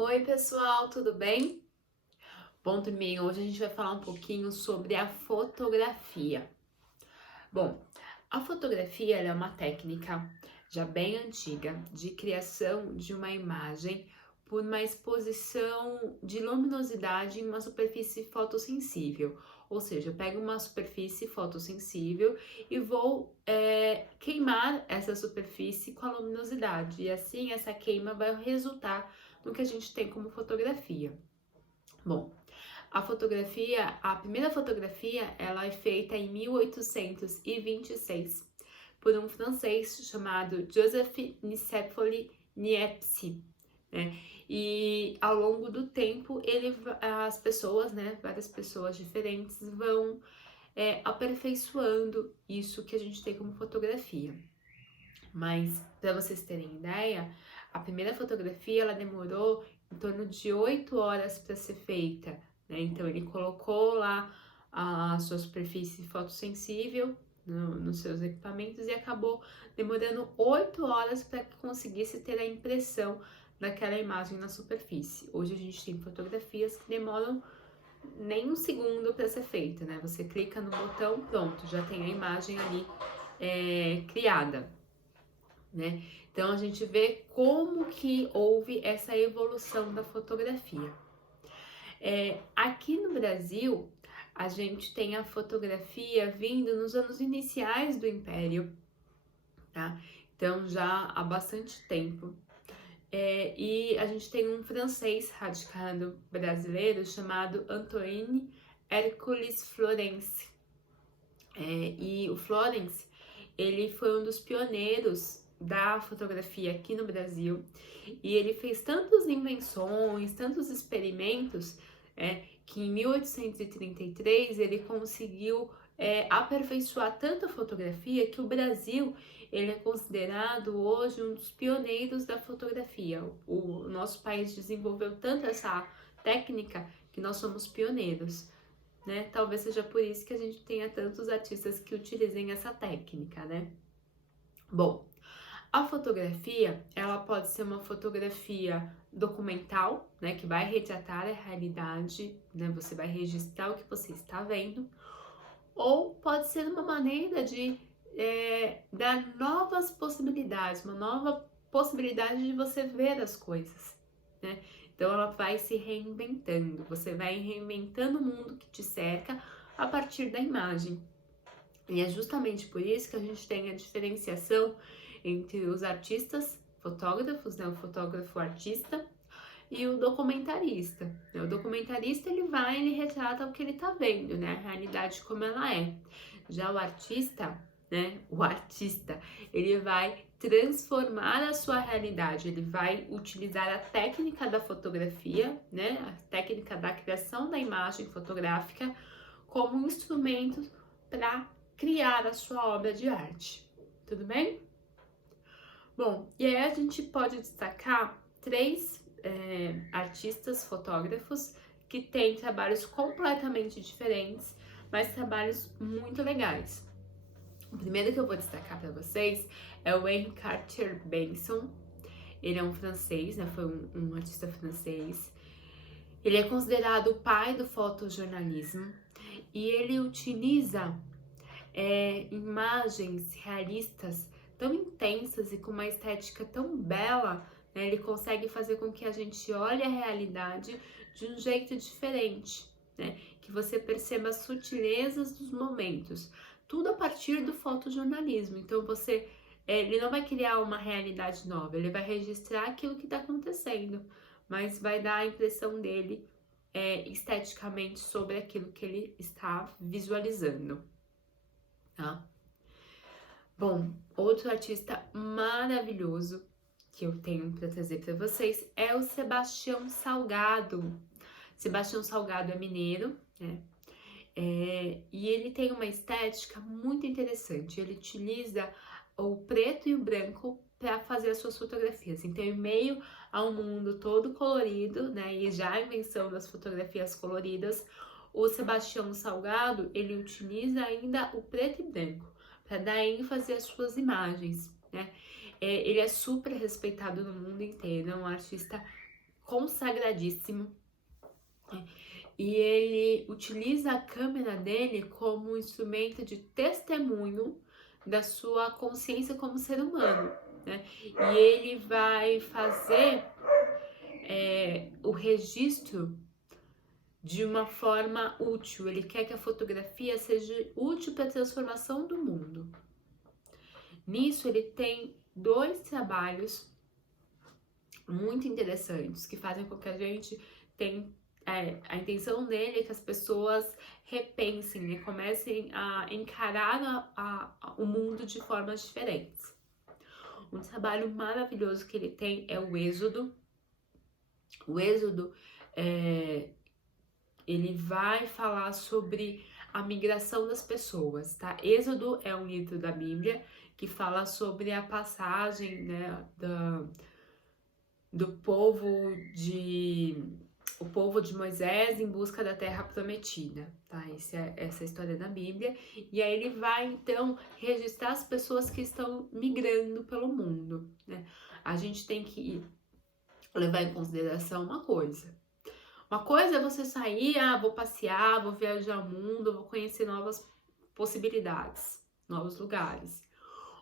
Oi, pessoal, tudo bem? Bom, turminha, hoje a gente vai falar um pouquinho sobre a fotografia. Bom, a fotografia ela é uma técnica já bem antiga de criação de uma imagem por uma exposição de luminosidade em uma superfície fotossensível. Ou seja, eu pego uma superfície fotossensível e vou queimar essa superfície com a luminosidade. E assim, essa queima vai resultar no que a gente tem como fotografia. Bom, a primeira fotografia, ela é feita em 1826 por um francês chamado Joseph Nicéphore Niepce, né? E ao longo do tempo, as pessoas, né, várias pessoas diferentes vão aperfeiçoando isso que a gente tem como fotografia. Mas para vocês terem ideia, a primeira fotografia ela demorou em torno de 8 horas para ser feita, né? Então ele colocou lá a sua superfície fotossensível nos seus equipamentos e acabou demorando 8 horas para que conseguisse ter a impressão daquela imagem na superfície. Hoje a gente tem fotografias que demoram nem um segundo para ser feita, né? Você clica no botão, pronto, já tem a imagem ali criada, né? Então a gente vê como que houve essa evolução da fotografia. Aqui no Brasil, a gente tem a fotografia vindo nos anos iniciais do Império, tá? Então já há bastante tempo. E a gente tem um francês radicado brasileiro chamado Antoine Hercules Florence. E o Florence, ele foi um dos pioneiros da fotografia aqui no Brasil e ele fez tantas invenções, tantos experimentos, que em 1833 ele conseguiu aperfeiçoar tanta fotografia que o Brasil ele é considerado hoje um dos pioneiros da fotografia. O nosso país desenvolveu tanto essa técnica que nós somos pioneiros, né? Talvez seja por isso que a gente tenha tantos artistas que utilizem essa técnica, né? Bom, a fotografia, ela pode ser uma fotografia documental, né, que vai retratar a realidade, né, você vai registrar o que você está vendo, ou pode ser uma maneira de dar novas possibilidades, uma nova possibilidade de você ver as coisas, né? Então ela vai se reinventando, você vai reinventando o mundo que te cerca a partir da imagem. E é justamente por isso que a gente tem a diferenciação entre os artistas, fotógrafos, né, o fotógrafo artista e o documentarista. O documentarista ele retrata o que ele tá vendo, né, a realidade como ela é. Já o artista, né, ele vai transformar a sua realidade, ele vai utilizar a técnica da fotografia, né, a técnica da criação da imagem fotográfica como um instrumento para criar a sua obra de arte. Tudo bem? Bom, e aí a gente pode destacar três artistas, fotógrafos, que têm trabalhos completamente diferentes, mas trabalhos muito legais. O primeiro que eu vou destacar para vocês é o Henri Cartier-Bresson. Ele é um francês, né? Foi um artista francês. Ele é considerado o pai do fotojornalismo e ele utiliza imagens realistas tão intensas e com uma estética tão bela, né? Ele consegue fazer com que a gente olhe a realidade de um jeito diferente, né? Que você perceba as sutilezas dos momentos, tudo a partir do fotojornalismo. Então ele não vai criar uma realidade nova, ele vai registrar aquilo que está acontecendo, mas vai dar a impressão dele esteticamente sobre aquilo que ele está visualizando. Tá? Bom, outro artista maravilhoso que eu tenho para trazer para vocês é o Sebastião Salgado. Sebastião Salgado é mineiro, né? E ele tem uma estética muito interessante. Ele utiliza o preto e o branco para fazer as suas fotografias. Então, em meio a um mundo todo colorido, né? E já a invenção das fotografias coloridas, o Sebastião Salgado ele utiliza ainda o preto e branco para dar ênfase às suas imagens, né? Ele é super respeitado no mundo inteiro, é um artista consagradíssimo. E ele utiliza a câmera dele como um instrumento de testemunho da sua consciência como ser humano, né? E ele vai fazer o registro de uma forma útil. Ele quer que a fotografia seja útil para a transformação do mundo. Nisso, ele tem 2 trabalhos muito interessantes que fazem com que a gente tenha a intenção dele é que as pessoas repensem, né? Comecem a encarar o mundo de formas diferentes. Um trabalho maravilhoso que ele tem é o Êxodo. O Êxodo, ele vai falar sobre a migração das pessoas, tá? Êxodo é um livro da Bíblia que fala sobre a passagem, né, do povo de Moisés em busca da terra prometida, tá? Essa história da Bíblia. E aí ele vai, então, registrar as pessoas que estão migrando pelo mundo, né? A gente tem que levar em consideração uma coisa. Uma coisa é você sair, vou passear, vou viajar o mundo, vou conhecer novas possibilidades, novos lugares.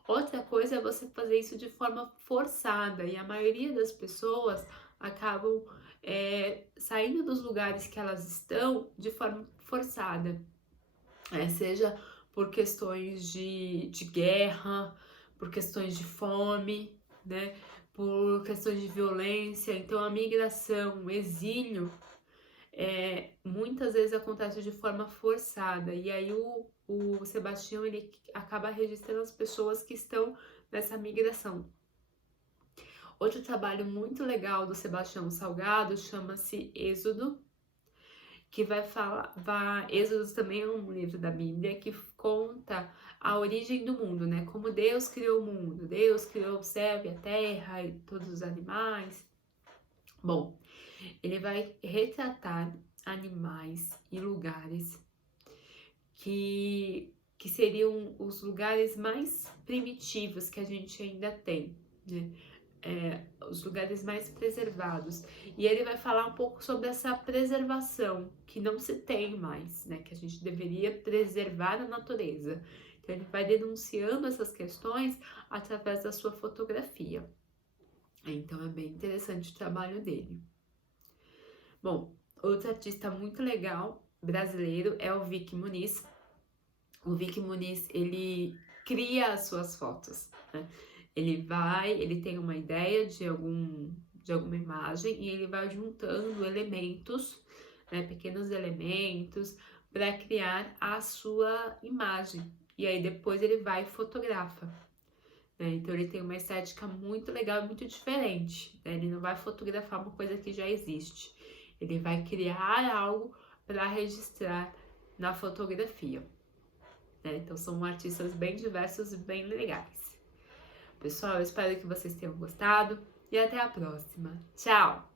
Outra coisa é você fazer isso de forma forçada, e a maioria das pessoas acabam saindo dos lugares que elas estão de forma forçada, seja por questões de guerra, por questões de fome, né, por questões de violência. Então a migração, o exílio, muitas vezes acontece de forma forçada, e aí o Sebastião ele acaba registrando as pessoas que estão nessa migração. Outro trabalho muito legal do Sebastião Salgado chama-se Êxodo, que vai falar. Êxodo também é um livro da Bíblia que conta a origem do mundo, né? Como Deus criou o mundo, Deus criou o céu e a terra e todos os animais. Bom, ele vai retratar animais e lugares que seriam os lugares mais primitivos que a gente ainda tem, né? Os lugares mais preservados. E ele vai falar um pouco sobre essa preservação que não se tem mais, né? Que a gente deveria preservar a natureza. Então ele vai denunciando essas questões através da sua fotografia. Então é bem interessante o trabalho dele. Bom, outro artista muito legal brasileiro é o Vic Muniz. O Vic Muniz, ele cria as suas fotos, né? Ele tem uma ideia de alguma imagem e ele vai juntando elementos, né, pequenos elementos, para criar a sua imagem. E aí depois ele vai e fotografa, né? Então ele tem uma estética muito legal e muito diferente, né? Ele não vai fotografar uma coisa que já existe. Ele vai criar algo para registrar na fotografia, né? Então são artistas bem diversos e bem legais. Pessoal, eu espero que vocês tenham gostado e até a próxima. Tchau!